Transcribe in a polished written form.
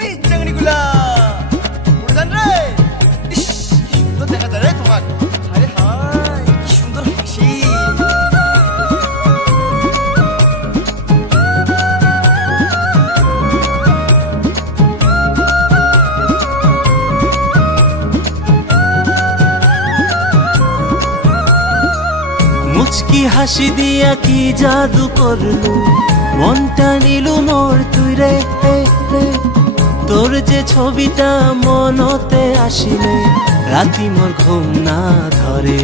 ওই চাংড়িগুলা উড়ে যান রে। ইস, কি সুন্দর দেখা যায় রে তোমার। আরে হায়, কি সুন্দর হাসি। মুচকি হাসি দিয়া কি জাদু করলু, মনটা নিলু মোর তুই রে। তোর যে ছবিটা মনতে আসিলে রাতি মোর ঘুম না ধরে।